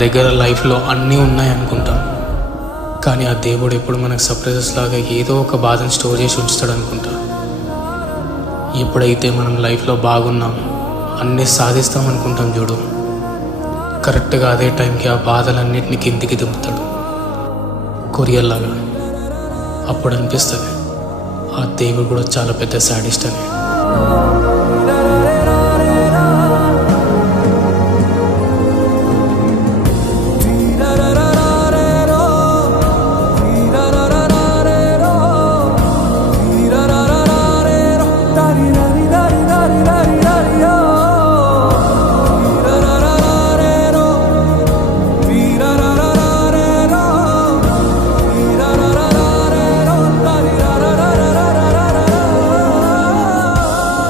దగ్గర లైఫ్లో అన్నీ ఉన్నాయి అనుకుంటాం, కానీ ఆ దేవుడు ఎప్పుడు మనకు సర్ప్రైజెస్ లాగా ఏదో ఒక బాధను స్టోర్ చేసి ఉంచుతాడు అనుకుంటా. ఎప్పుడైతే మనం లైఫ్లో బాగున్నాం, అన్నీ సాధిస్తాం అనుకుంటాం చూడు, కరెక్ట్గా అదే టైంకి ఆ బాధలన్నింటినీ కిందికి దింపుతాడు కొరియల్లాగా. అప్పుడు అనిపిస్తుంది ఆ దేవుడు కూడా చాలా పెద్ద సాడిస్ట్ అని.